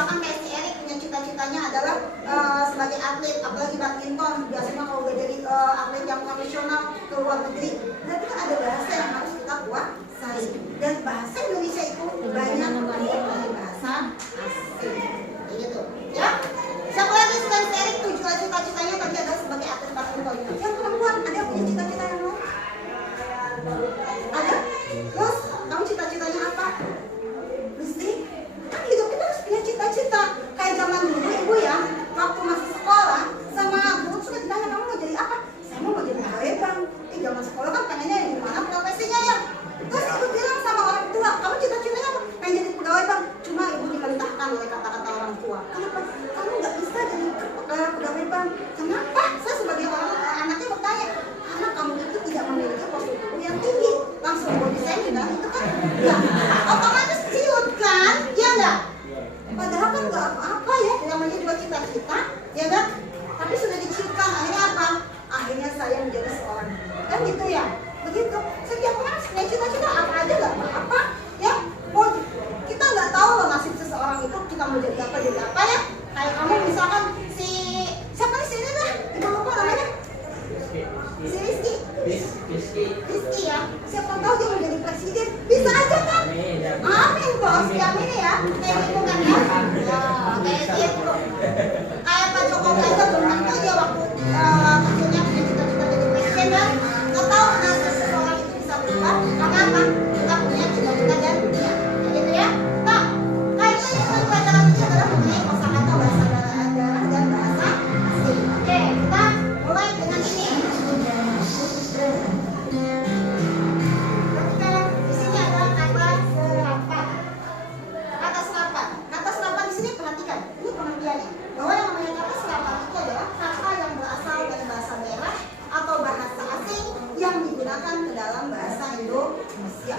misalkan kayak si Erik punya cita-citanya adalah sebagai atlet, apalagi badminton, biasanya kalau udah jadi atlet yang profesional ke luar negeri, berarti kan ada bahasa yang harus kita kuasai. Dan bahasa Indonesia itu banyak dari bahasa asing, gitu ya. Siapa lagi selain si Erik tuh cita-citanya tadi adalah sebagai atlet badminton? Yang perempuan ada yang punya cita-cita yang lain? Ada? Terus kamu cita-citanya apa? Mesti kan hidup kita harus punya cita-cita. Kayak zaman dulu ibu ya, waktu masih sekolah sama guru suka ditanya kamu mau jadi apa? Saya mau jadi pegawai bank. Zaman sekolah kan pengennya yang gimana profesinya ya. Terus ibu bilang sama orang tua, kamu cita-citanya apa? Pengen jadi pegawai bank. Cuma ibu dimerintahkan oleh kata-kata orang tua. Kenapa? Kamu nggak bisa jadi pegawai bank. Kenapa? Saya sebagai orang anaknya bertanya, karena kamu itu tidak memiliki postur yang tinggi. Langsung body saya bilang itu kan ya otomatis ciut kan, ya enggak? Padahal kan nggak apa-apa ya, namanya juga cita-cita, ya enggak? Tapi sudah diciutkan, akhirnya apa? Akhirnya saya menjadi seorang kan gitu ya, begitu. Setiap orang punya cita-cita apa aja nggak apa-apa, ya. Oh, kita nggak tahu loh nasib seseorang itu kita mau jadi apa ya. Kayak kamu misalkan si siapa di sini dah, ibu lupa namanya. Si Rizky ya, siapa tahu dia mau jadi presiden, bisa aja kan? Amin bos, amin ya. Kayak gitu kan ya, kayak gitu. Kayak Pak Jokowi aja belum tentu dia waktu kecilnya punya cita-cita jadi presiden kan? Nggak tahu nasib seseorang itu bisa berubah karena apa? Kita punya cita-cita dan dunia, kayak gitu ya. Nah, kayaknya yang pelajaran ini adalah mengenai kosakata bahasa daerah dan bahasa asing. Oke, kita mulai dengan ini. Di sini ada kata serapan. Kata serapan. Kata serapan di sini perhatikan. Ini pengertiannya. Bahwa yang namanya kata serapan itu adalah kata yang berasal dari bahasa daerah atau bahasa asing yang digunakan ke dalam bahasa Indonesia.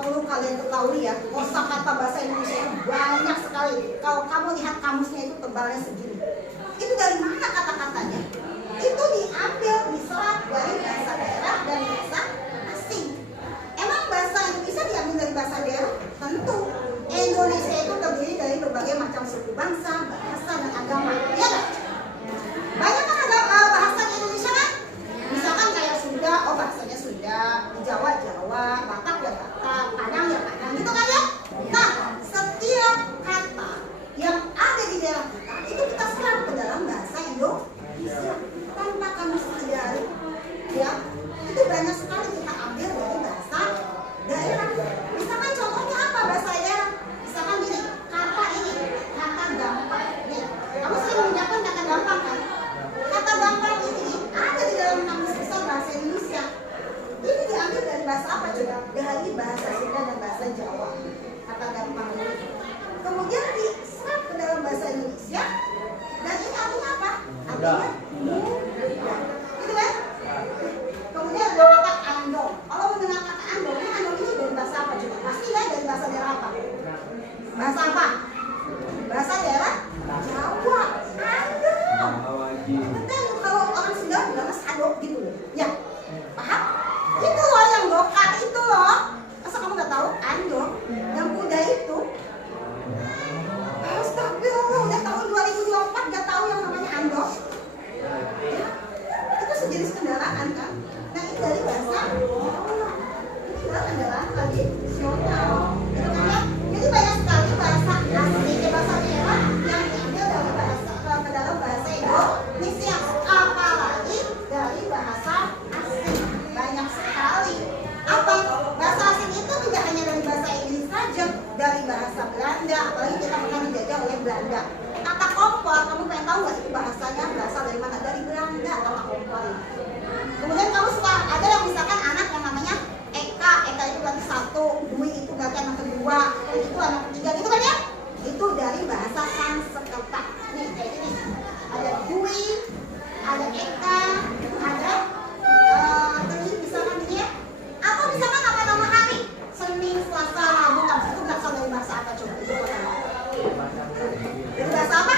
Perlu kalian ketahui ya, kosakata bahasa Indonesia itu banyak sekali. Kalau kamu lihat kamusnya itu tebalnya segini. Itu dari mana kata-katanya? Itu diambil, diserap dari bahasa daerah dan bahasa asing. Emang bahasa Indonesia diambil dari bahasa daerah? Tentu. Indonesia itu terdiri dari berbagai macam suku bangsa, bahasa, dan agama. Ya nggak? Banyak kan agama bahasa di Indonesia kan? Misalkan kayak Sunda, oh bahasanya Sunda, Jawa, Jawa, Batak ya Batak, Padang ya Padang, gitu kan ya? Nah, setiap kata yang ada di daerah kita, itu kita serap ke dalam bahasa Indonesia. Tanpa kamu sadari, ya, itu banyak sekali kita ambil dari bahasa daerah. Misalkan contohnya apa bahasa daerah? Misalkan gini, kata ini, kata gampang. Nih, kamu sering mengucapkan kata gampang kan? Kata gampang ini ada di dalam kamus besar bahasa Indonesia. Ini diambil dari bahasa apa coba? Dari bahasa Sunda dan bahasa Jawa. Kata gampang ini. Kemudian diserap ke dalam bahasa Indonesia. Dan ini artinya apa? Artinya gitu kan? Kemudian ada kata andong. Kalau mendengar kata andong ini dari bahasa apa coba? Pasti ya dari bahasa daerah apa? Bahasa apa? Bahasa daerah Jawa. Andong. Betul, kalau orang Sunda bilangnya sadok gitu loh. Ya, paham? Itu loh yang dokar itu loh. Masa kamu nggak tahu andong? Yang kuda itu. Astagfirullah, udah tahun 2024 nggak tahu yang namanya andong. Ya, itu sejenis kendaraan kan? Nah ini dari bahasa Jawa. Ini adalah kendaraan tradisional. Gitu kan ya? Jadi banyak sekali bahasa asli, bahasa daerah yang diambil dari bahasa ke dalam bahasa Indonesia. Apalagi dari bahasa asing. Banyak sekali. Apa? Bahasa asing itu tidak hanya dari bahasa Inggris saja, dari bahasa Belanda. Apalagi kita pernah dijajah oleh Belanda. Kata kompor, kamu pengen tahu nggak itu bahasanya berasal dari mana? Dari Belanda kata kompor. Kemudian kamu suka ada yang misalkan anak yang namanya Eka itu berarti satu, Dwi itu berarti anak kedua, itu anak ketiga gitu kan ya? Itu dari bahasa Sanskerta. Nih kayak gini. Ada Dwi, ada Eka, ada Tri misalkan gini ya. Atau misalkan apa nama hari? Senin, Selasa, Rabu, Kamis itu berasal dari bahasa apa coba? Itu dari bahasa apa?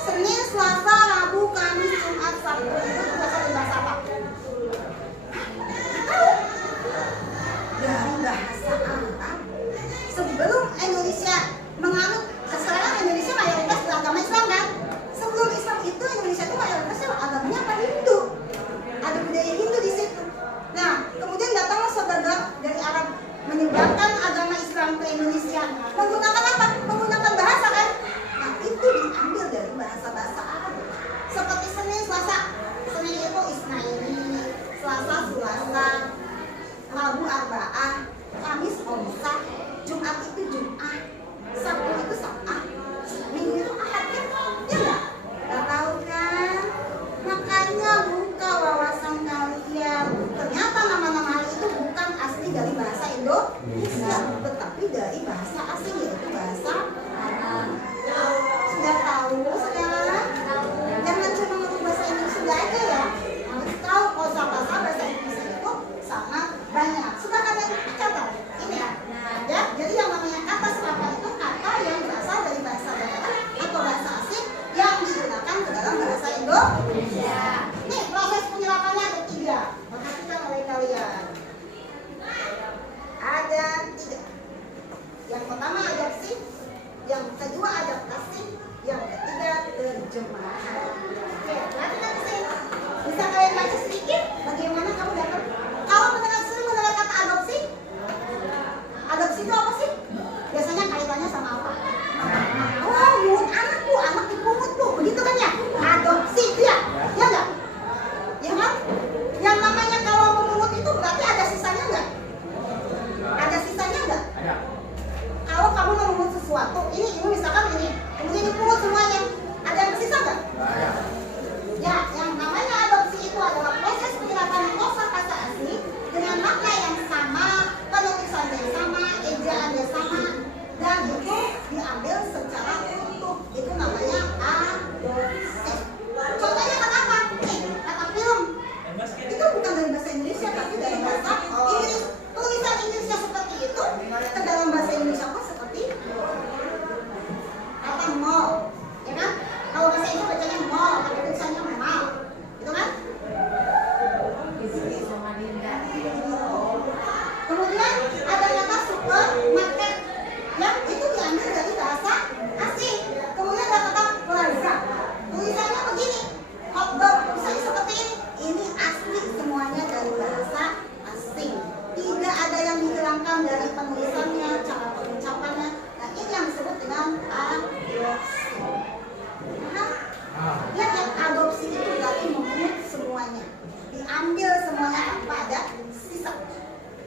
Senin, Selasa, Rabu, Kamis, Jumat, Sabtu itu berasal dari bahasa apa? Dari bahasa Arab. Sebelum Indonesia menganut bahasa asing yaitu bahasa Arab. Sudah tahu sekarang? Jangan cuma ngomong bahasa Indonesia aja ya. Harus tahu kosakata bahasa Indonesia itu sangat banyak. Sudah kalian catat? Ini ya. Ya, jadi yang namanya kata serapan itu kata yang berasal dari bahasa daerah atau bahasa asing yang digunakan ke dalam bahasa Indonesia. Nih, proses penyerapannya ada 3. Perhatikan oleh kalian. Ada 3. Yang pertama adopsi, yang kedua adaptasi, yang ketiga terjemahan. Oke, perhatikan di sini. Bisa kalian baca sedikit bagaimana kamu dapat? Kalau sering mendengar kata adopsi, adopsi itu apa sih? Biasanya kaitannya sama apa? Oh, mungut anak bu, anak dipungut bu, begitu kan ya? Adopsi itu ya? Ya enggak? Ya kan? Yang namanya kalau memungut itu berarti ada sisanya enggak? Ada sisanya enggak? Ada. Kalau kamu memungut sesuatu, ini misalkan ini, kemudian dipungut semuanya, ada yang tersisa enggak? Ada. Ya, yang namanya adopsi itu adalah proses penyerapan kosakata asli dengan makna yang sama, penulisannya sama, ejaannya sama, dan itu diambil secara utuh. Itu namanya adopsi. Contohnya kata apa? Nih, kata film. Itu bukan dari bahasa Indonesia, tapi dari bahasa Inggris. Tulisan Inggrisnya seperti itu, ke dalam bahasa Indonesia pun seperti kata mall, ya kan? Kalau bahasa Inggris bacanya mall, tapi tulisannya mall, gitu kan? Kemudian ada kata supermarket, yang itu diambil dari bahasa asing. Kemudian ada kata plaza, tulisannya begini, hotdog, tulisannya seperti ini. Ini asli semuanya dari bahasa asing. Tidak ada yang dihilangkan dari penulisannya, cara pengucapannya. Nah, ini yang disebut dengan adopsi. Nah, lihat yang adopsi itu berarti memungut semuanya, diambil semuanya tanpa ada sisa.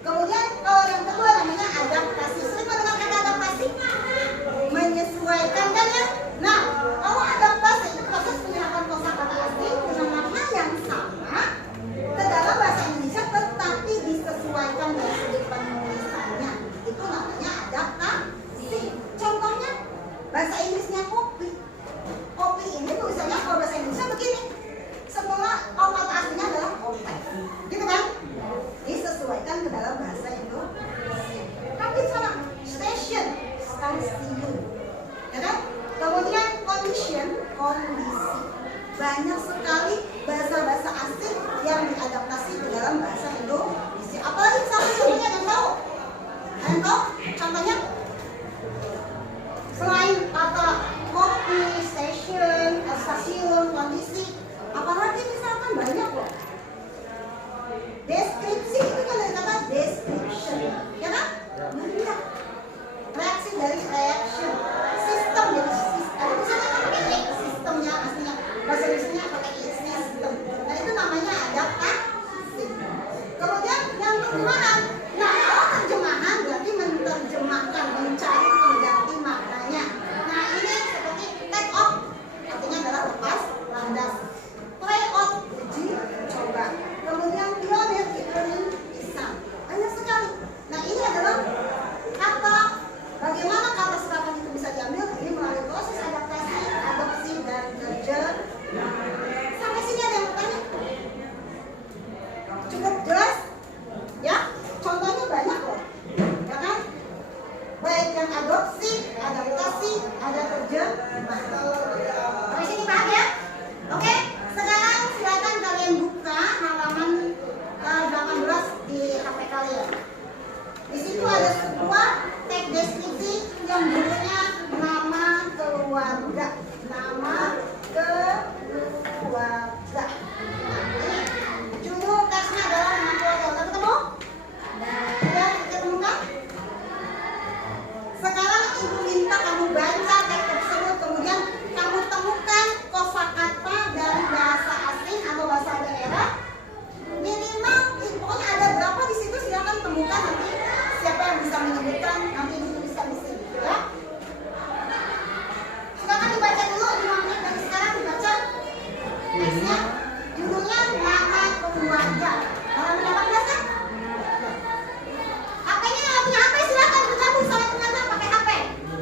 Kemudian kalau yang kedua namanya adaptasi. Sering mendengar kata adaptasi? Menyesuaikan kan ya? Nah, kalau adaptasi itu proses penyerapan kosakata asli dengan makna yang sama ke dalam bahasa Indonesia, tetapi disesuaikan dari segi penulisannya. Itu namanya adaptasi. Contohnya bahasa Inggrisnya kopi. Kopi ini tulisannya kalau bahasa Indonesia begini. Semua kata aslinya adalah kopi, gitu kan? Disesuaikan ke dalam bahasa Indonesia. Tapi sama station, stasiun, ya kan? Kemudian condition, kondisi. Banyak sekali bahasa-bahasa asing yang diadaptasi ke dalam bahasa Indonesia. Apalagi misalnya contohnya yang tahu? Yang tahu? Contohnya selain kata kopi, station, stasiun, kondisi, apalagi misalkan banyak loh. Deskripsi itu kan dari kata description, ya kan? Banyak. Reaksi dari reaction. Sistem jadi sistem. Misalnya kan pakai sistemnya aslinya. Bahasa Indonesia pakai sistem. Nah itu namanya adaptasi. Kemudian yang terjemahan. Nah kalau terjemahan berarti menerjemahkan, mencari pengganti maknanya. Nah ini seperti take off, artinya adalah lepas landas. Try out, uji coba. Kemudian pionir, iklim, pisang. Banyak sekali. Nah ini adalah kata, bagaimana kata serapan itu bisa diambil. Ini melalui proses adaptasi, adopsi, dan terjemahan. Sampai sini ada yang bertanya? Cukup jelas? Ya, contohnya banyak loh, ya kan? Baik yang adopsi, adaptasi, ada terjemahan. Sampai sini paham ya? Oke, sekarang silakan kalian buka halaman 18 di HP kalian. Di situ ada sebuah teks deskripsi yang judulnya nama keluarga. Nama keluarga. Ini judul teksnya adalah nama keluarga. Udah ketemu? Sudah ketemukan? Sekarang ibu minta kamu baca teks tersebut, kemudian kamu temukan kosakata dari bahasa asing atau bahasa daerah. Minimal, pokoknya ada berapa di situ, silakan temukan nanti. Siapa yang bisa menyebutkan nanti dituliskan di sini, ya. Silakan dibaca dulu 5 menit dari sekarang, dibaca teksnya. Judulnya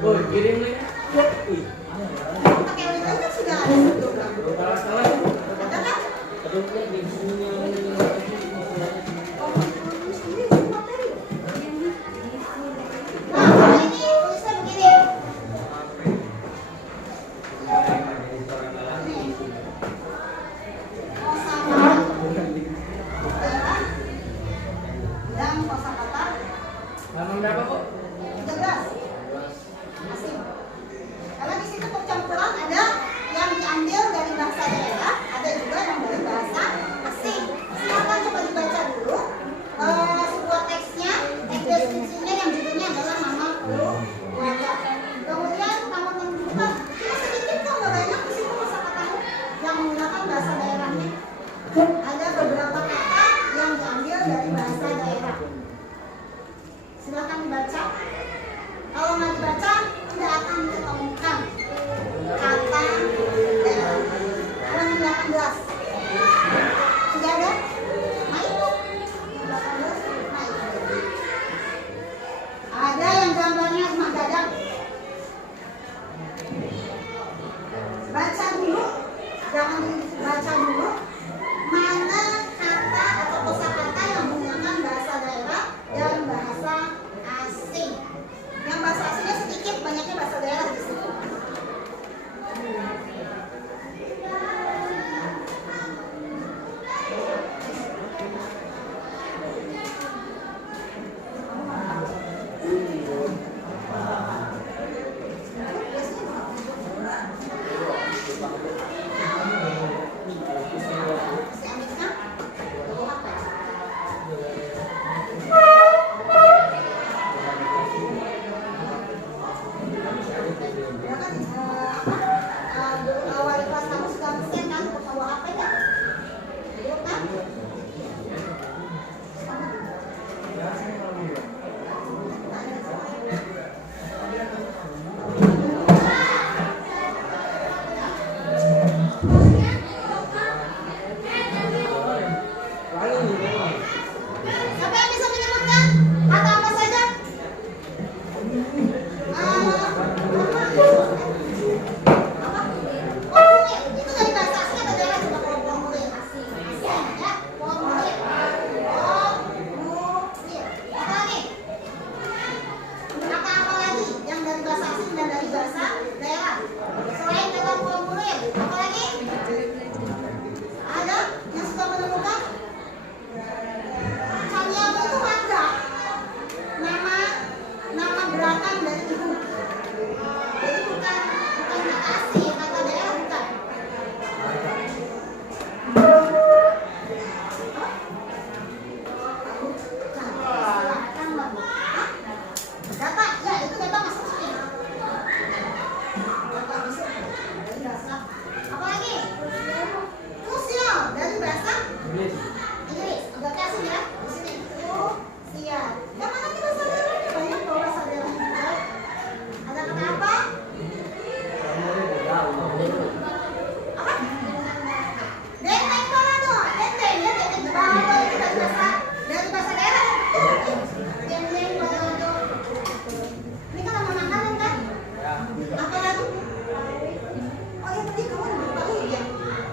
Oh, kirim link. Pakai link aja sudah ada sebelumnya. Salah. Ada kan? Bentuknya di sini. Nah, ini tulisnya begini. Dan kosakata Halaman berapa, kok? 13. Asing. Karena di situ percampuran ada yang diambil dari bahasa daerah, ada juga yang dari bahasa asing. Silakan coba dibaca dulu sebuah teksnya, teks deskripsinya yang judulnya adalah nama keluarga. Kemudian kamu tentukan cuma sedikit kok, nggak banyak di situ kosakatanya yang menggunakan bahasa daerahnya. Ada beberapa kata yang diambil dari bahasa daerah. Silakan dibaca. Kalau nggak dibaca, tidak akan ditemukan kata daerah. Halaman 18. Sudah ada? Nah itu. 18. Nah itu. Ada yang gambarnya rumah gadang. Baca dulu. Jangan dibaca dulu. Mana kata atau kosakata yang menggunakan bahasa daerah dan bahasa asing. Yang bahasa asingnya sedikit, banyaknya bahasa daerah di situ. Si Amiknya, bawa apa? Ya kan, wali kelas kamu sudah pesen kan, bawa apa ya? Belum kan? Siapa yang bisa menyebutkan kata apa saja? Apa? Formulir. Itu dari bahasa asing atau daerah coba kalau formulir? Asing ya. Formulir. Formulir. Apa lagi? Kata apa lagi yang dari bahasa asing dan dari bahasa daerah? Selain kata formulir, apa lagi? Ada yang sudah menemukan? Caniago itu marga, nama belakang dari ibu. Jadi bukan kata asli, kata daerah bukan. Data, ya itu data masuk sini. Data masuk dari bahasa. Apa lagi? Sosial dari bahasa Inggris. Agak asing ya di sini. Sosial. Yang mana nih bahasa daerahnya? Banyak kok bahasa daerahnya juga. Ada kata apa? Apa? Dendeng balado. Dendeng ya, dendeng balado itu dari bahasa daerah. Dendeng balado. Ini kan nama makanan kan? Apa lagi? Oh ya tadi kamu lupa ya.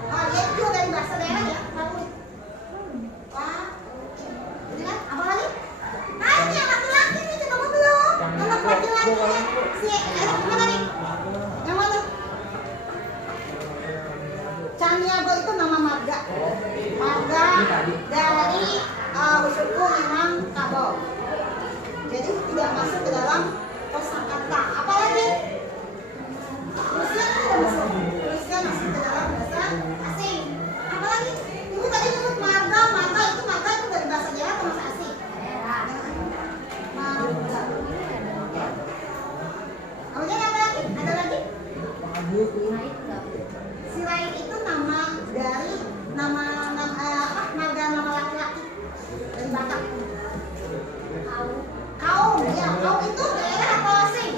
Oh ya itu juga dari bahasa daerah ya. Wah. Ini kan apa lagi? Tanya laki-laki nih ketemu belum? Anak laki-lakinya si mana nih? Yang mana? Caniago itu nama marga. Marga dari suku Minangkabau. Jadi tidak masuk ke dalam kosakata. Apa lagi? Rusia tidak masuk. Rusia masuk ke dalam bahasa asing. Apa lagi? Ibu tadi nyebut marga itu dari bahasa daerah atau bahasa asing? Marga. Kemudian apa lagi? Ada lagi? Sirait itu nama dari marga nama laki-laki dari Batak. Kaum, ya kaum itu daerah atau asing?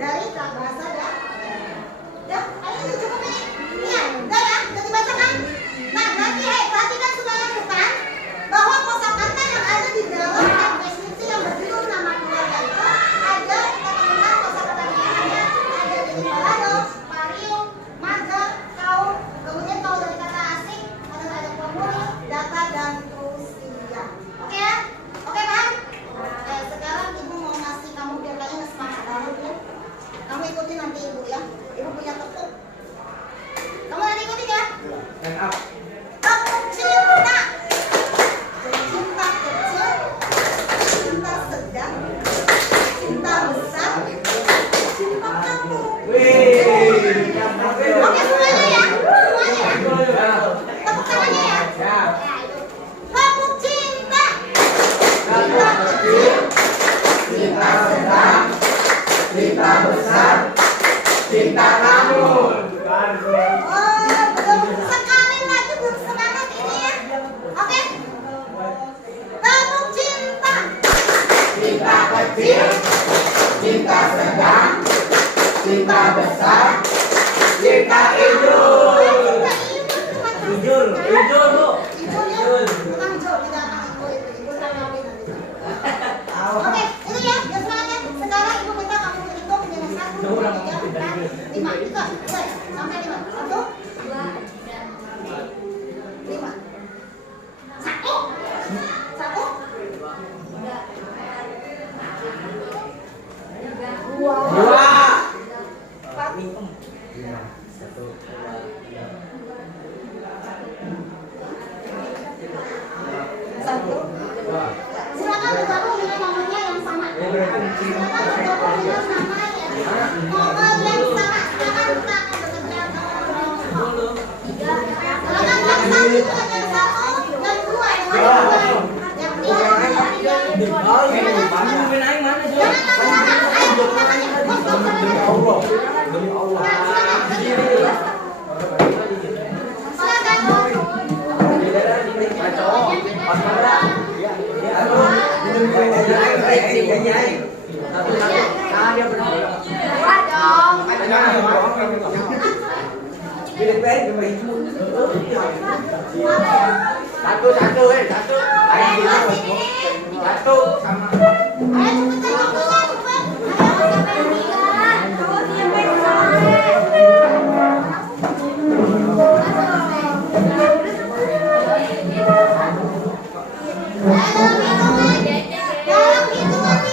Dari bahasa daerah. Ya, ayo cukup ini. Iya, udah ya, udah dibaca kan? Nah, berarti perhatikan saudara bukan bahwa kosakata yang ada di dalam teks deskripsi yang berjudul nama keluarga itu ada ketemuan cinta besar, cinta kamu. Oh, belum sekali lagi belum semangat ini ya. Oke. Tabung cinta. Cinta kecil, cinta sedang, cinta besar, cinta hijau. Cinta ibu cuma Hijau, hijau bu. hijau ya. Bukan hijau, tidak akan hijau itu. Ibu sama Amin nanti. Oke, itu ya, ya semangatnya. Sekarang ibu minta kamu berhitung dengan 1, 2, 3, 4, 5. Itu, mulai sampai 5. 1, 2, 5. 1. 1. 2. 2. 1. Silakan bergabung dengan nomornya yang sama. Silakan bergabung dengan nama nomor yang sama. Silakan kita akan bekerja nomor silakan paksa itu dengan 1 dan 2 dengan 2. Yang 3 Oh, ini bantu main aing mana Jo? jangan lama-lama. Ayo kita tanya. Bos, bos, silakan. Demi Allah. Nah, silakan. Satu. Satu sama. Ayo cepetan waktunya, cepet. Dalam hitungan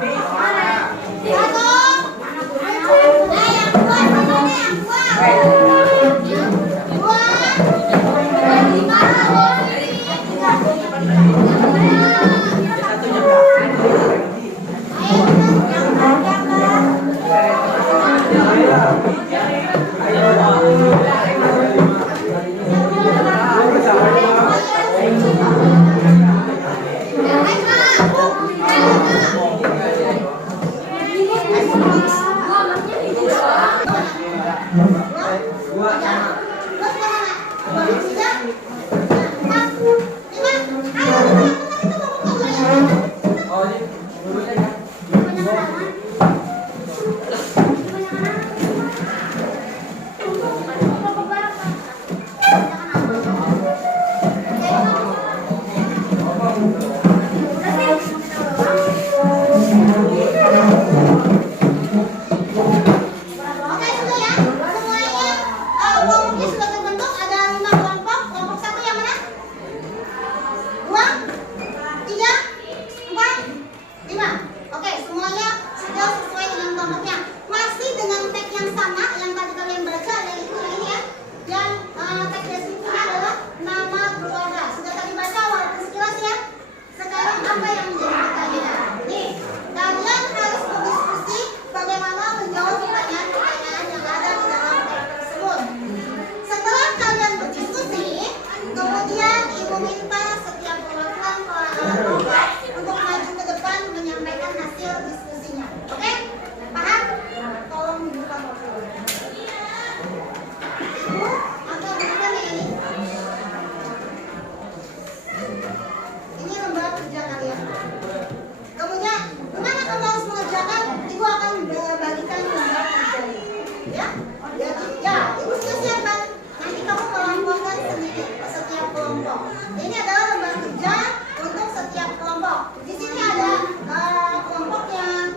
5 semuanya sudah bohong. Ini adalah lembar kerja untuk setiap kelompok. Di sini ada kelompok yang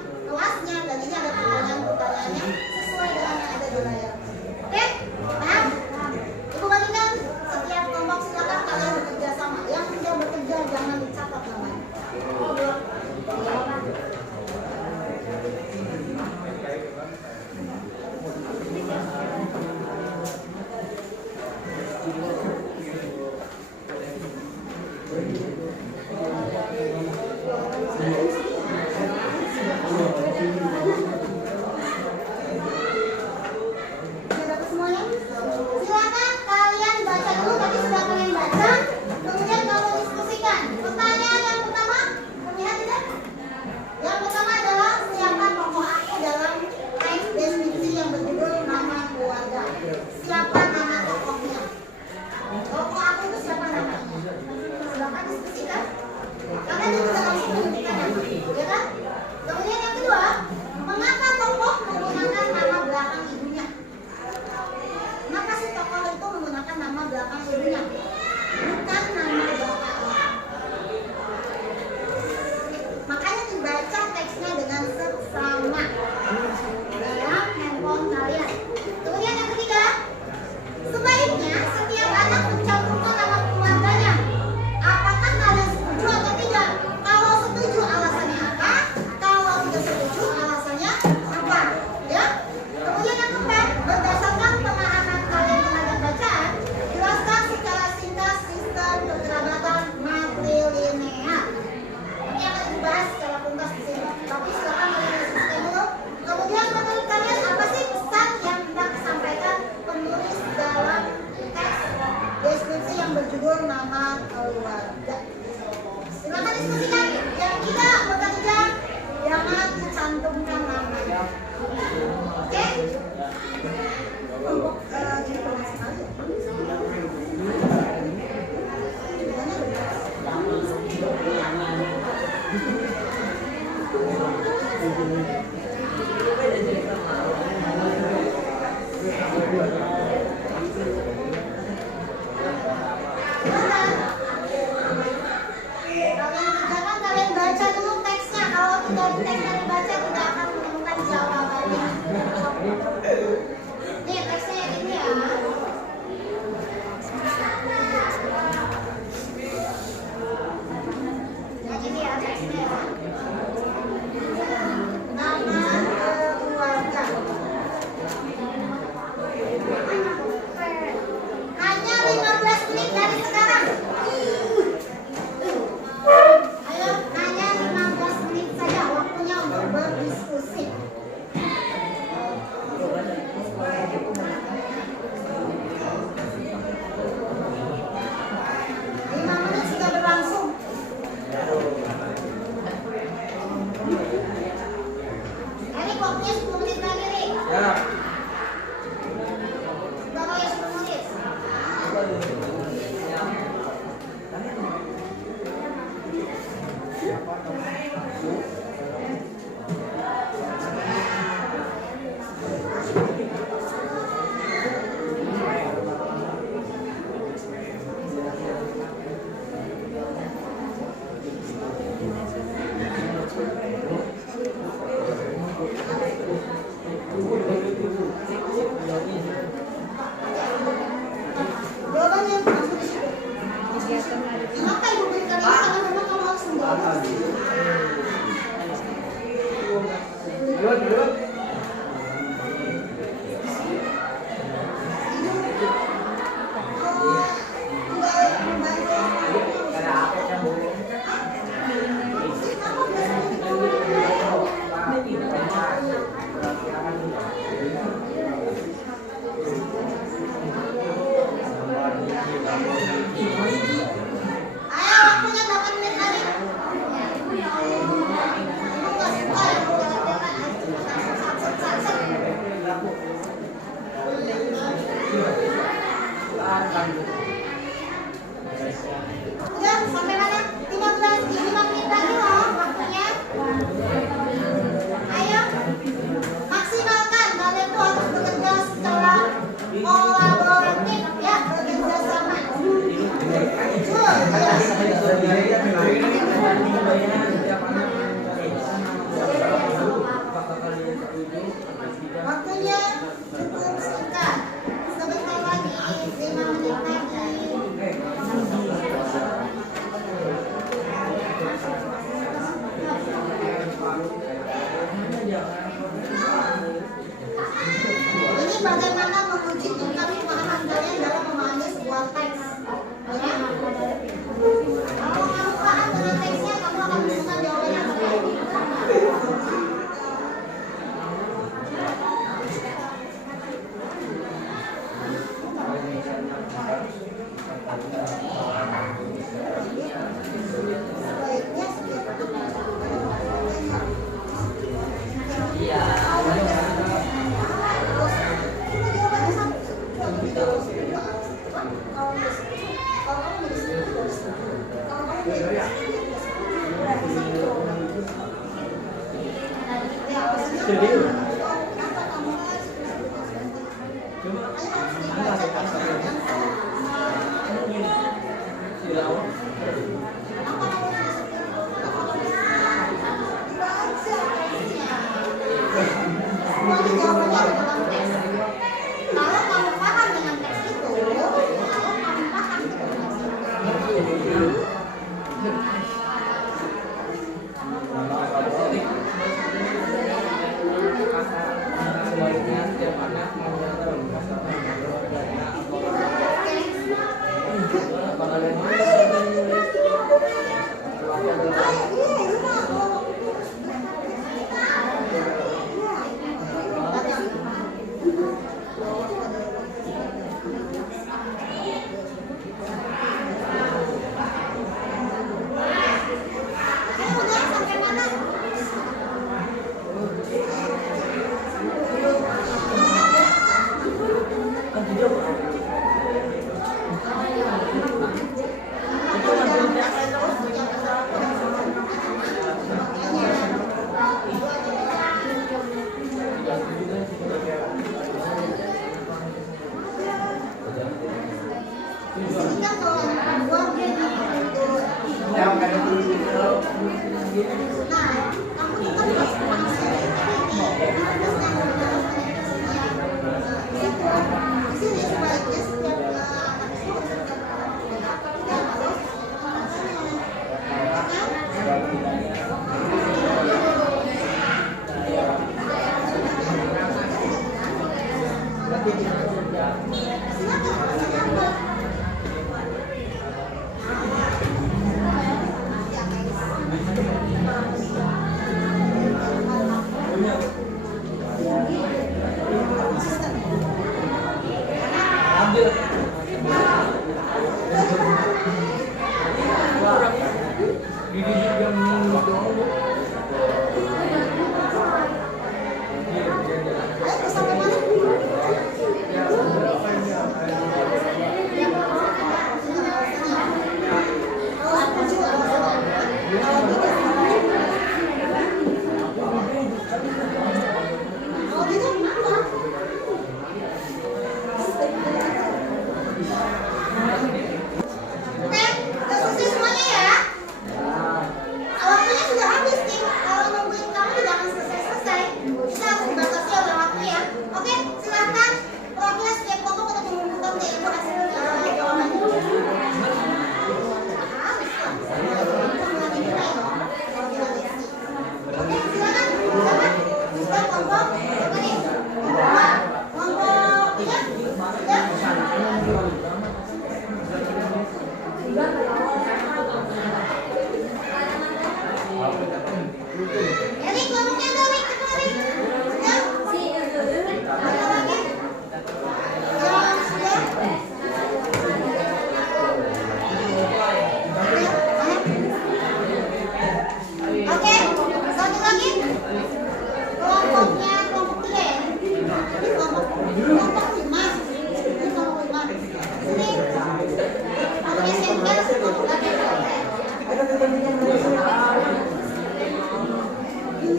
dari teks yang dibaca tidak akan menemukan jawabannya. Nih teksnya ini ya. Nah ini ya teksnya ya. Nama keluarga. Hanya 15 menit dari sekarang. Ayo, hanya 15 menit saja waktunya untuk berdiskusi. 5 menit sudah berlangsung. Ini waktunya 10 menit lagi, Rik. Ya. Berapa ya 10 menit? Jawabannya langsung di situ. Kenapa ibu berikan ini? Karena memang kamu harus menjawab. Ayo waktunya 8 menit lagi. Udah sampai mana? 5 menit lagi loh waktunya. Ayo maksimalkan, kalian tuh harus bekerja secara kolaboratif ya, bekerja sama. Waktunya cukup singkat. Sebentar lagi, 5 menit lagi. Ini bagaimana menguji tingkat pemahaman kalian dalam memahami sebuah teks. Ya. Kalau kamu paham dengan teksnya, kamu akan menemukan jawabannya. Sebaiknya setiap semuanya jawabannya ada dalam teks. Kalau kamu paham dengan teks itu, kalau kamu paham dengan teks itu.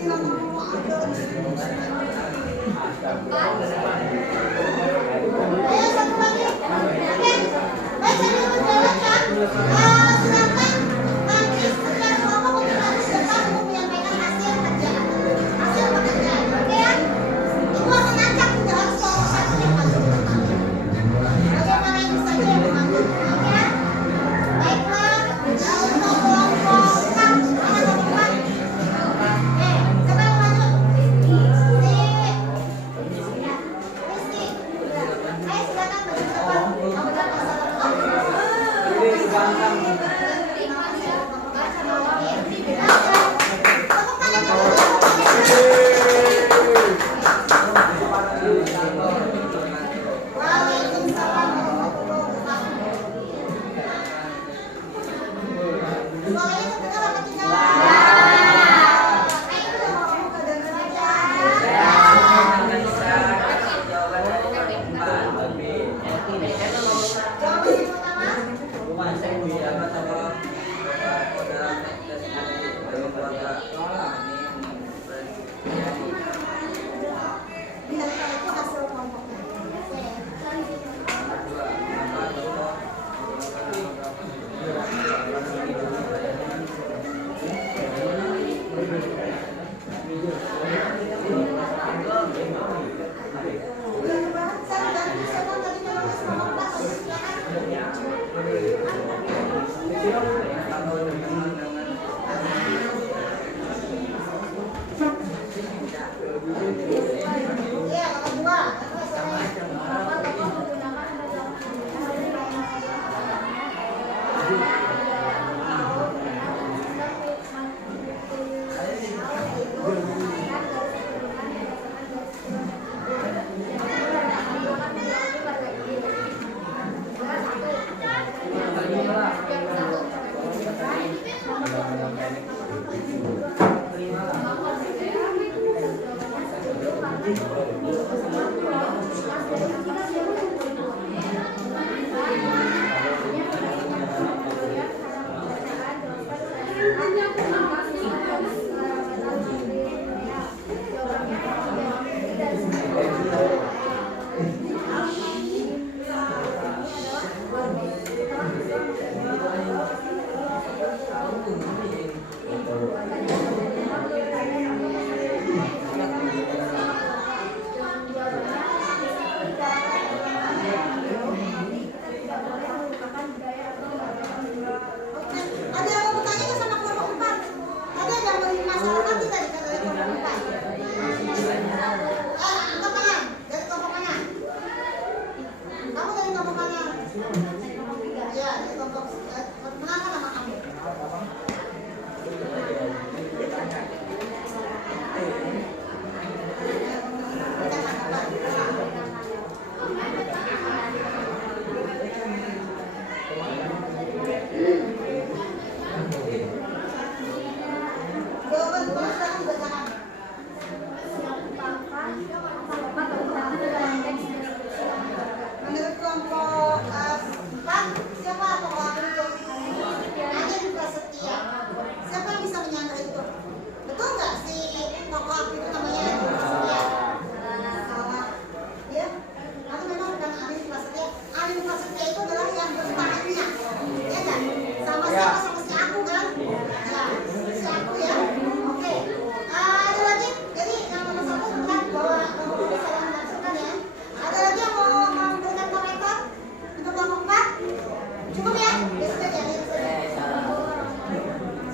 Ayo satu lagi. Oke. Baik, saya dulu jalan ya. Silakan nanti setiap kelompok untuk harus depan untuk menyampaikan hasil kerjaan. Hasil pekerjaan. Oke ya? Ibu akan acak, tidak harus kelompok satu yang maju. Bagaimana ibu saja yang maju. Oke ya? Baiklah. Untuk kelompok 4. Mana kelompok 4? Siapa yang maju? Rizky. Ayo silakan maju ke depan. Kamu dapat masalah. Ini gampang. Waalaikumsalam warahmatullahi wabarakatuh. Suaranya terdengar apa tidak? Ayo kita ngomong kedengeran ya. Jawaban yang pertama. Biar kalau itu hasil kelompoknya. Iya, nomor 2. Ada yang mau bertanya ke sama kelompok 4? Ada yang mau dimasalahkan tidak di kelompok 4? Angkat tangan. Dari kelompok mana? Kamu dari kelompok mana? Ya, dari kelompok kenapa nama kamu? Jawaban dulu sekarang dibacakan. Menurut kelompok 4, siapa tokoh aku itu? Adin Prasetya. Siapa yang bisa menyangka itu? Betul nggak si tokoh aku itu namanya Adin Prasetya? Salah. Ya? Atau memang bukan Adin Prasetya? Adin Prasetya itu adalah yang bertanya. Ya kan? Sama siapa? Sama si aku kan? Ya, si aku ya. Oke. Ada lagi? Jadi yang nomor 1 bukan bahwa nomor 2 salah memasukkan ya. Ada lagi yang mau memberikan komentar untuk kelompok 4? Cukup ya? Ya sudah ya, ya sudah.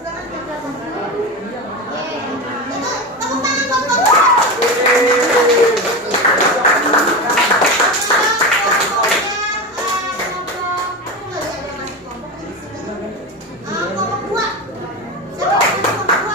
Silakan yang belakang. Itu tepuk tangan kelompok 4. Kelompok 2. Siapa yang punya kelompok 2?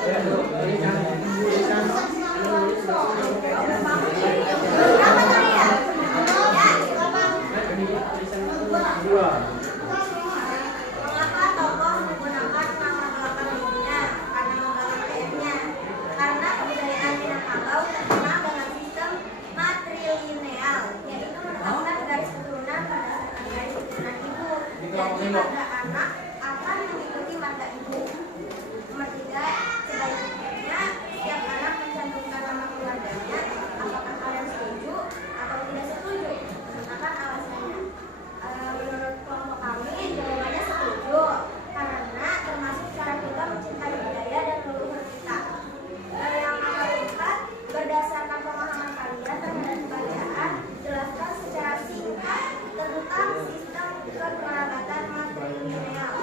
Berapa tadi ya? Mengapa tokoh menggunakan nama belakang ibunya? Karena menggalang ayahnya. Karena kebudayaan Minangkabau terkenal dengan sistem matrilineal, yaitu menetapkan garis keturunan berdasarkan garis keturunan ibu. Jadi marga anak akan mengikuti marga ibu. Nomor 3, sebaiknya setiap anak mencantumkan nama keluarganya. Apakah kalian setuju atau tidak setuju? Gunakan alasannya. Menurut kelompok kami, jawabannya setuju karena termasuk cara kita mencintai budaya dan leluhur kita. Yang nomor 4, berdasarkan pemahaman kalian terhadap bacaan, jelaskan secara singkat tentang sistem kekerabatan matrilineal.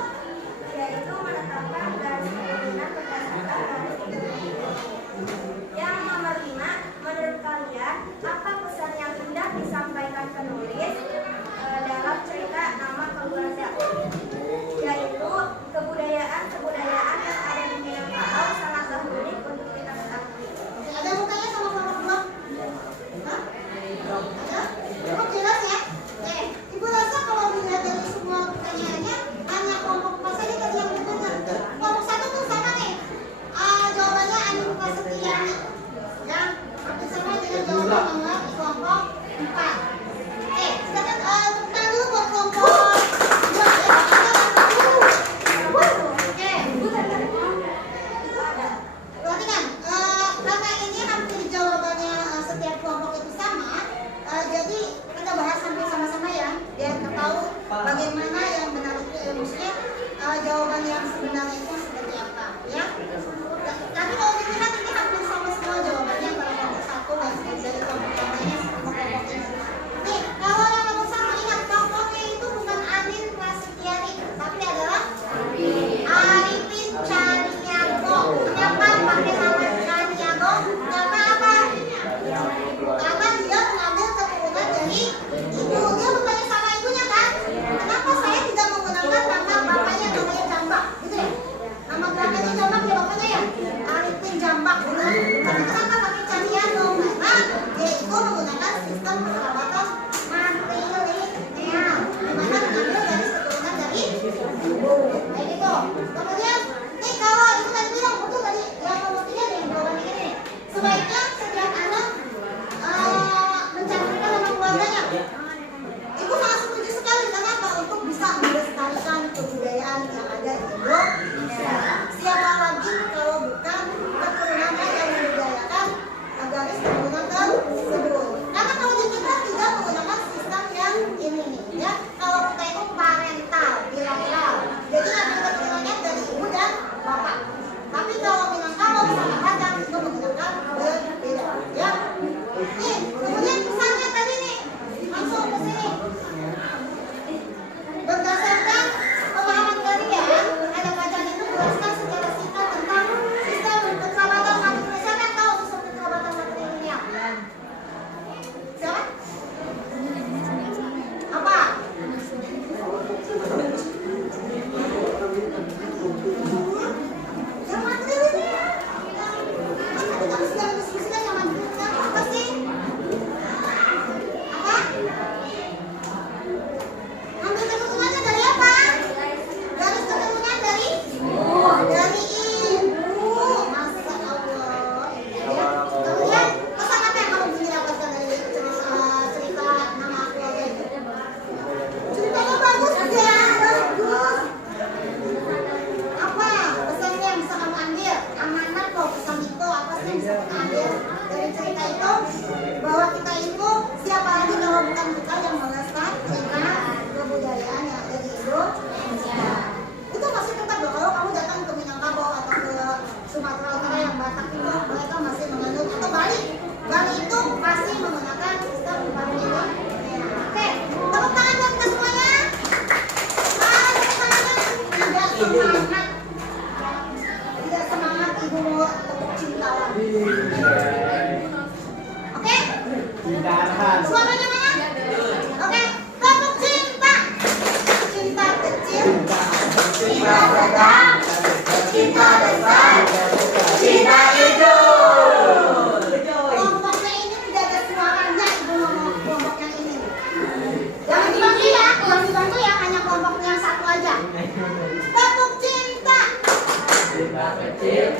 kecil,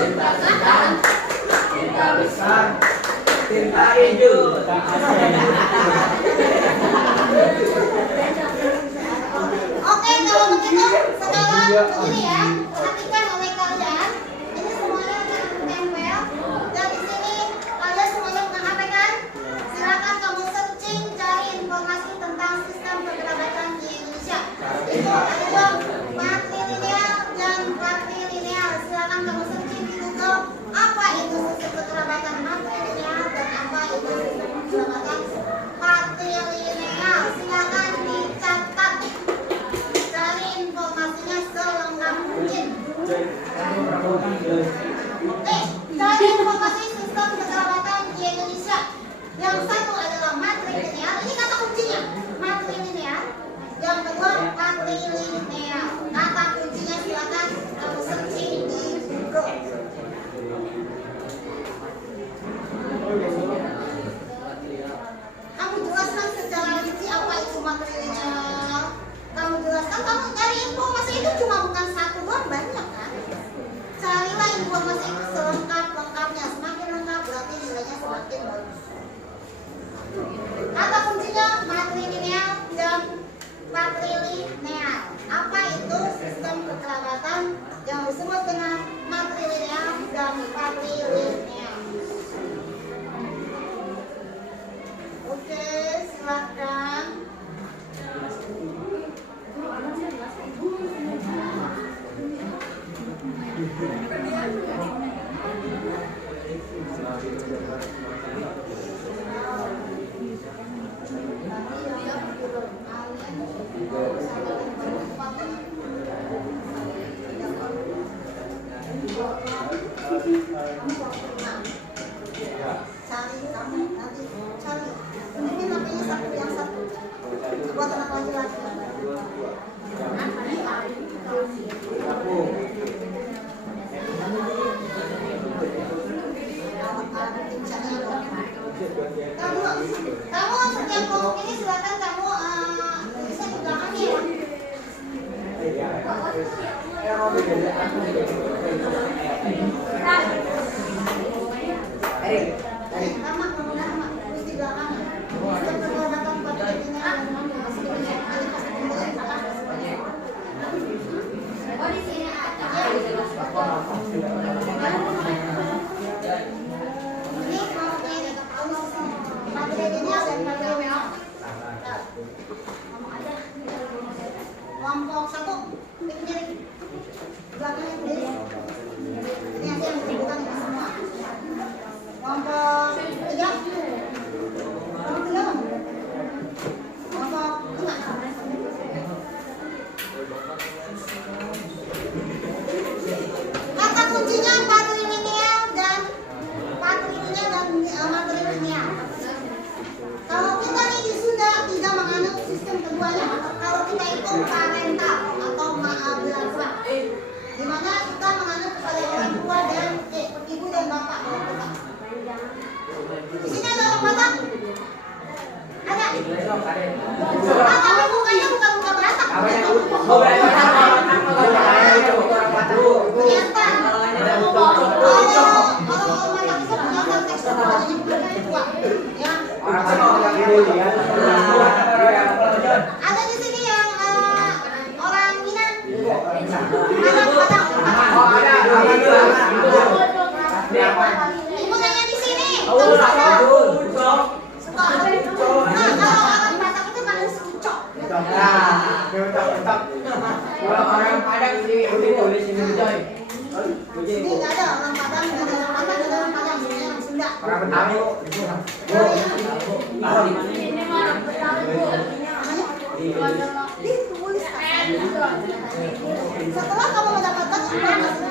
cinta sedang, cinta besar, cinta hijau. Oke, kalau begitu sekarang begini ya, perhatikan oleh kalian. Ini semuanya tempel dan di sini kalian semuanya punya HP kan? Silakan kamu searching cari informasi tentang sistem kekerabatan di Indonesia. Itu ada dong matrilineal dan patrilineal. Silakan kamu searching di Google apa itu sistem kekerabatan matrilineal dan apa itu sistem kekerabatan patrilineal. Silakan dicatat. Cari informasinya selengkap mungkin. Oke, cari informasi sistem kekerabatan di Indonesia. Yang satu adalah matrilineal. Ini kata kuncinya, matrilineal. Yang kedua patrilineal. Kata kuncinya silakan kamu searching di Google. Kamu jelaskan secara rinci apa itu matrilineal. Kamu jelaskan, kamu cari informasi itu cuma bukan satu doang, banyak kan? Carilah informasi itu selengkap-lengkapnya. Semakin lengkap berarti nilainya semakin bagus. Kata kuncinya matrilineal dan patrilineal. Apa itu sistem kekerabatan yang disebut dengan matrilineal dan patrilineal? Oke, silakan. Cari kamu nanti cari. Ini namanya satu yang satu. Buat anak laki-laki. Kamu setiap kelompok ini silakan kamu bisa di belakang ya. Nama terus di belakang. Sistem kekerabatan patrilineal dan matrilineal. Oh di sini ada. Ini kelompoknya ini matrilineal dan patrilineal. Kelompok satu miring belakangnya sendiri. Ini nanti yang disebutkan ini semua. Kelompok tiga. Kelompok tiga. Kelompok lima. Kata kuncinya patrilineal dan matrilineal. Kalau kita nih di Sunda tidak menganut sistem keduanya. Kalau kita itu parental atau madrasah, di mana kita menganut kepada orang tua dan ibu dan bapak. Di sini ada orang Batak? Ada? Tapi mukanya bukan muka Batak. Ternyata kalau Batak itu punya konteks wajahnya bukan tua. Ya. Ada di sini yang orang Minang. Batak. Ibu nanya di sini. Kalau orang Batak itu paling sucok. Kalau orang Padang sih tulis ini Joy. Ini nggak ada orang Padang, nggak ada orang Batak, nggak ada orang Padang, semuanya orang Sunda. Orang Betawi. Ditulis. Setelah kamu mendapatkan informasi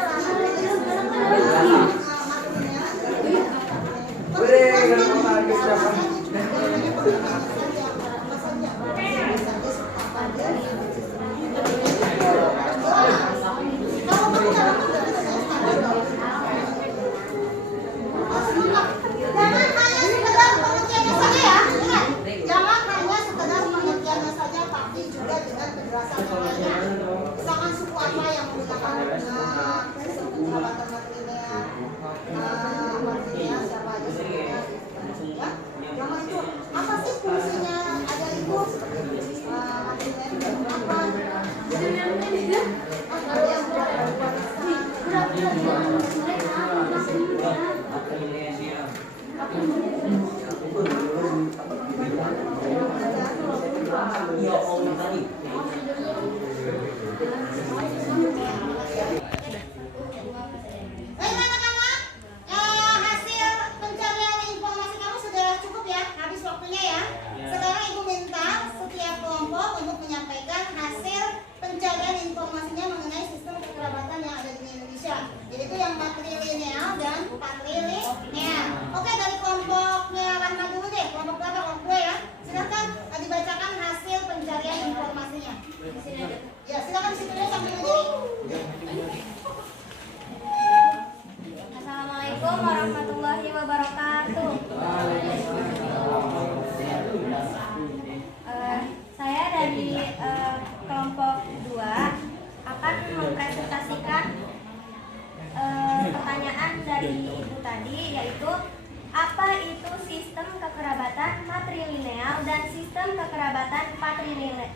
jangan hanya sekedar pengertiannya saja ya, ingat, jangan hanya sekedar pengertiannya saja, tapi juga Iya, om tadi. Baik anak-anak, hasil pencarian informasi kamu sudah cukup ya, habis waktunya ya. Sekarang ibu minta setiap kelompok untuk menyampaikan hasil pencarian informasinya mengenai sistem kekerabatan yang ada di Indonesia. Jadi itu yang matrilineal dan patrilineal. Oke, dari kelompoknya Rahma dulu deh, kelompok berapa? Kelompok 2 ya. Silakan dibacakan hasil pencarian informasinya. Ya, silakan di situ dulu sambil berdiri. Assalamualaikum warahmatullahi wabarakatuh. Saya dari kelompok 2 akan mempresentasikan pertanyaan dari ibu tadi, yaitu apa itu sistem kekerabatan matrilineal dan sistem kekerabatan patrilineal?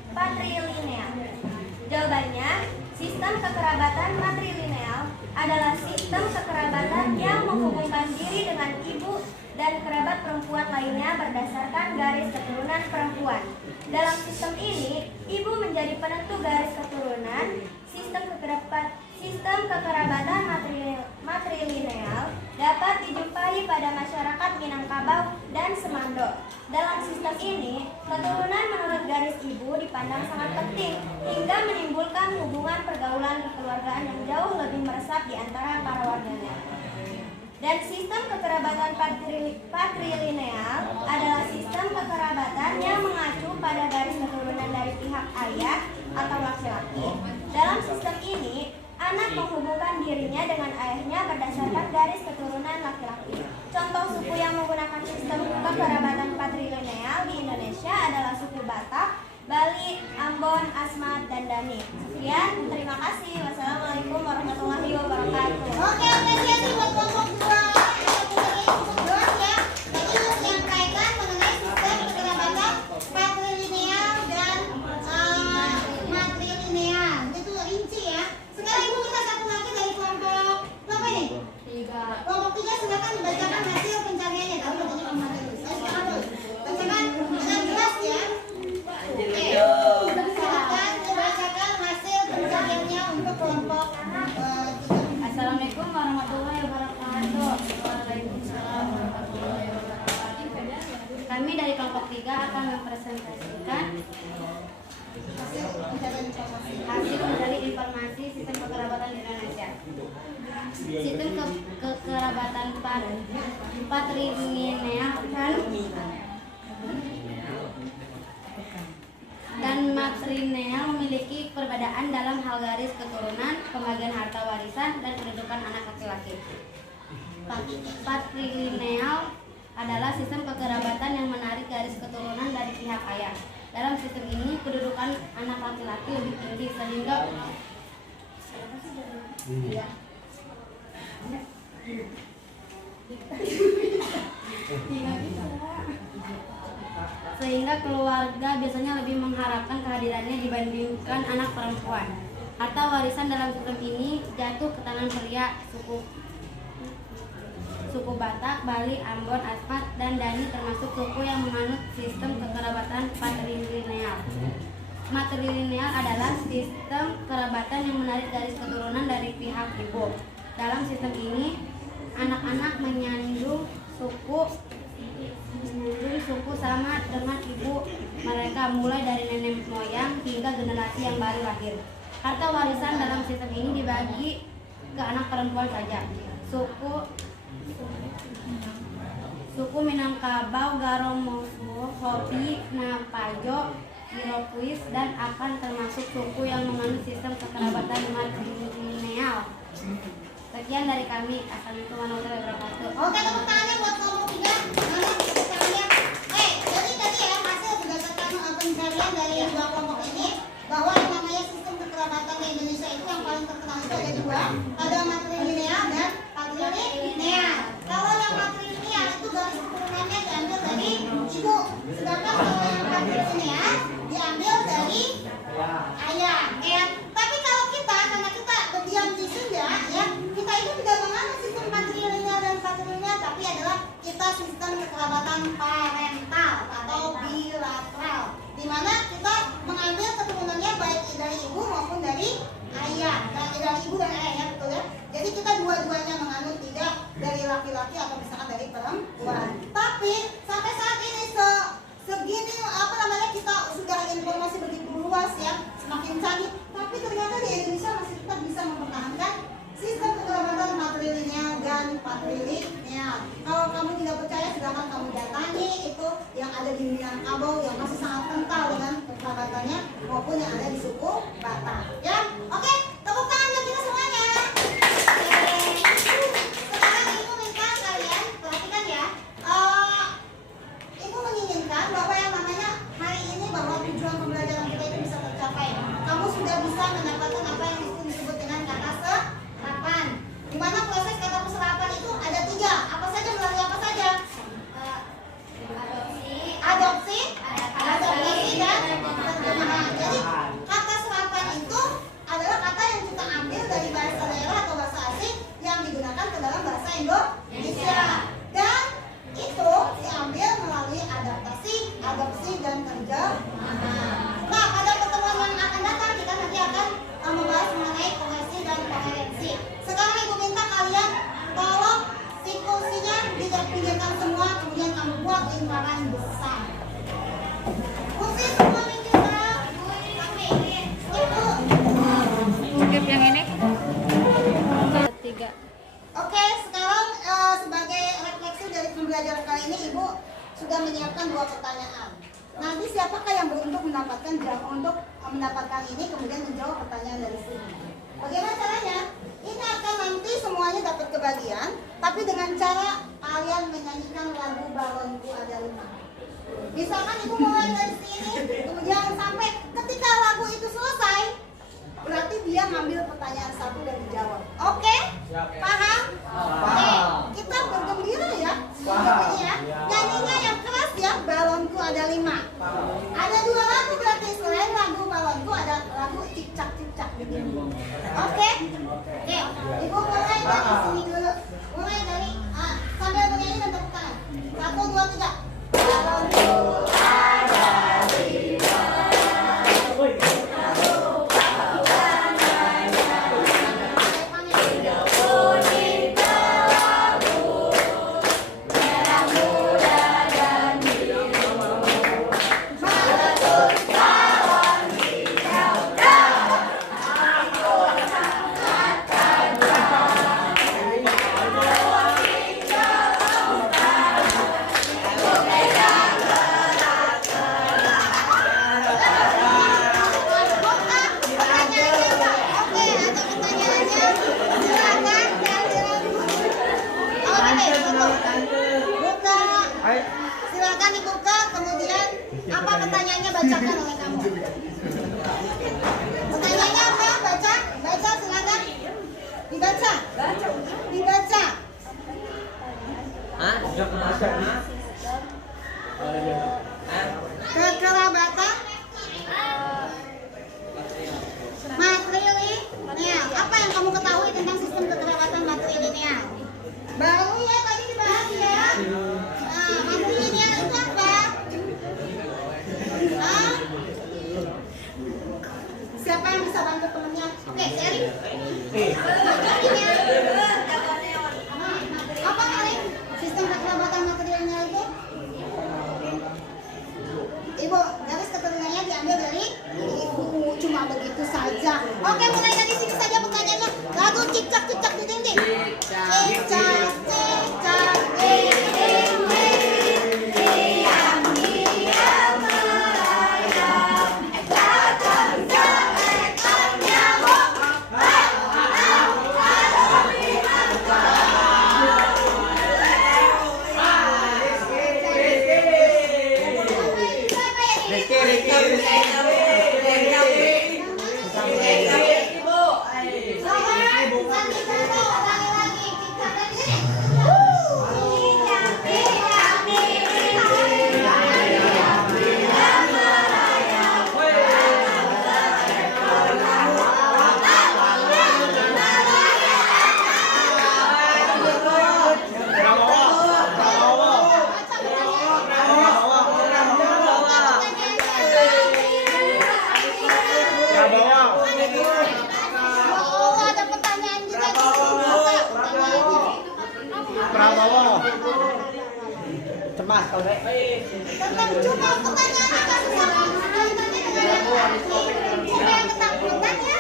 Jawabannya, sistem kekerabatan matrilineal adalah sistem kekerabatan yang menghubungkan diri dengan ibu dan kerabat perempuan lainnya berdasarkan garis keturunan perempuan. Dalam sistem ini, ibu menjadi penentu garis keturunan. Sistem kekerabatan matrilineal dapat dijumpai pada masyarakat Minangkabau dan Semando. Dalam sistem ini, keturunan menurut garis ibu dipandang sangat penting hingga menimbulkan hubungan pergaulan kekeluargaan yang jauh lebih meresap di antara para warganya. Dan sistem kekerabatan patrilineal adalah sistem kekerabatan yang mengacu pada garis keturunan dari pihak ayah atau laki-laki. Dalam sistem ini, anak menghubungkan dirinya dengan ayahnya berdasarkan garis keturunan laki-laki. Contoh suku yang menggunakan sistem kekerabatan patrilineal di Indonesia adalah suku Batak, Bali, Ambon, Asmat, dan Dani. Sekian, terima kasih. Wassalamualaikum warahmatullahi wabarakatuh. Oke, apresiasi buat kelompok 2. Cukup jelas ya. Tadi menyampaikan mengenai sistem kekerabatan patrilineal dan matrilineal. Itu rinci ya. Sekarang ibu minta satu lagi dari kelompok berapa ini? 3. Kelompok 3 silakan dibacakan hasil pencariannya. Tahu tadi kamu ada tulis. Silakan tulis. Bacakan dengan jelas ya. Oke. Silakan dibacakan hasil pencariannya untuk kelompok 3. Assalamualaikum warahmatullahi wabarakatuh. Waalaikumsalam warahmatullahi wabarakatuh. Kami dari kelompok 3 akan mempresentasikan Hasil pencarian informasi. hasil mencari informasi sistem kekerabatan di Indonesia. Sistem kekerabatan patrilineal dan matrilineal memiliki perbedaan dalam hal garis keturunan, pembagian harta warisan, dan kedudukan anak laki-laki. Patrilineal adalah sistem kekerabatan yang menarik garis keturunan dari pihak ayah. Dalam sistem ini, kedudukan anak laki-laki lebih tinggi sehingga keluarga biasanya lebih mengharapkan kehadirannya dibandingkan anak perempuan. Harta warisan dalam sistem ini jatuh ke tangan pria suku Batak, Bali, Ambon, Asmat, dan Dani termasuk suku yang menganut sistem kekerabatan patrilineal. Matrilineal adalah sistem kerabatan yang menarik garis keturunan dari pihak ibu. Dalam sistem ini, anak-anak menyandung suku sama dengan ibu mereka mulai dari nenek moyang hingga generasi yang baru lahir. Harta warisan dalam sistem ini dibagi ke anak perempuan saja. Suku Minangkabau, Garomoso, Hopi, Napajo, Iroquois, dan akan termasuk suku yang menganut sistem kekerabatan matrilineal. Sekian dari kami. Assalamualaikum warahmatullahi wabarakatuh. Oke, tepuk tangannya buat kelompok 3. Mana tepuk tangannya? Jadi tadi ya hasil berdasarkan pencarian dari dua kelompok ini bahwa yang namanya sistem kekerabatan di Indonesia itu yang paling terkenal itu ada 2, ada matrilineal dan patrilineal. Kalau yang matrilineal itu garis keturunannya diambil dari ibu, sedangkan kalau yang patrilineal diambil dari ayah. Tapi kalau kita, karena kita berdiam di Sunda ya, kita itu tidak menganut sistem patrilineal dan patrilineal, tapi adalah kita sistem kekerabatan parental atau bilateral, di mana kita dari ibu dan ayah ya, betul ya. Jadi kita dua-duanya menganut, tidak dari laki-laki atau misalkan dari perempuan. Tapi sampai saat ini segini apa namanya kita sudah informasi begitu luas ya, semakin canggih. Tapi ternyata di Indonesia masih tetap bisa mempertahankan sistem kekerabatan matrilineal dan patrilineal. Kalau kamu tidak percaya, silahkan kamu datangi itu yang ada di Minangkabau yang masih sangat kental dengan kekerabatannya maupun yang ada di suku Batak. Ya, oke, tepuk tangan buat kita semuanya. Sekarang ibu minta kalian perhatikan ya. Ibu menginginkan bahwa yang namanya hari ini bahwa tujuan pembelajaran kita itu bisa tercapai. Kamu sudah bisa mendapatkan apa yang disebut dengan kata serapan. Di mana proses kata serapan itu ada 3. Apa saja, melalui apa saja? Adopsi, dan terjemahan. Jadi kata serapan itu adalah kata yang kita ambil dari bahasa daerah atau bahasa asing yang digunakan ke dalam bahasa Indonesia. Dan itu diambil melalui adopsi dan terjemahan. Nah, pada pertemuan yang akan datang kita nanti akan membahas mengenai kohesi dan koherensi. Sekarang ibu minta kalian tolong siklusinya dipinggirkan semua, kemudian kamu buat lingkaran besar. Kursi semua minggirkan. Skip yang ini. 3. Oke, sekarang sebagai refleksi dari pembelajaran kali ini, ibu sudah menyiapkan 2 pertanyaan. Nanti siapakah yang beruntung mendapatkan ini kemudian menjawab pertanyaan dari sini. Bagaimana caranya? Ini akan nanti semuanya dapat kebagian, tapi dengan cara kalian menyanyikan lagu Balonku Ada 5. Misalkan ibu mulai dari sini, kemudian sampai ketika lagu itu selesai, berarti dia ngambil pertanyaan 1 dan dijawab. Oke? Paham? Oke, kita bergembira ya. Paham. Ya. Nyanyinya yang keras ya, Balonku Ada 5. Ada 2 lagu berarti, selain lagu Balonku ada lagu Cicak-Cicak. Oke? Oke, ibu mulai dari sini dulu. Mulai dari sambil menyanyi dan tepuk tangan. 1, 2, 3. Balonku ada 5. Silakan dibuka, kemudian apa pertanyaannya bacakan oleh kamu. Pertanyaannya apa? Baca, silakan. Dibaca. Kekerabatan matrilineal. Apa yang kamu ketahui tentang sistem kekerabatan matrilineal? Baru ya, tadi dibahas ya. Matrilineal itu apa? Siapa yang bisa bantu temennya? Oke, sharing. Apa kali sistem kekerabatan matrilineal itu? Ibu, garis keturunannya diambil dari ibu, cuma begitu saja. Oke, mulai dari sini saja pertanyaannya. Lagu cicak-cicak di dinding. Cicak-cicak di dinding. Diam-diam merayap. Datang seekor nyamuk. Tentang coba pertanyaan apa sama kaitannya dengan coba yang ketakutannya.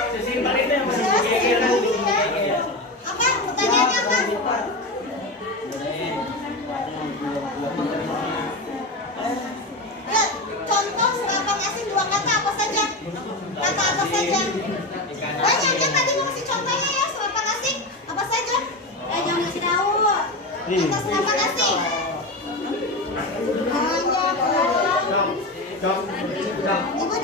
Apa pertanyaannya apa? Ya, contoh serapan asin dua kata apa saja? Kata apa saja? Banyak dia tadi mau kasih contohnya ya serapan asin apa saja? Jangan kasih tahu. Kata serapan asin. Banyak. Ibu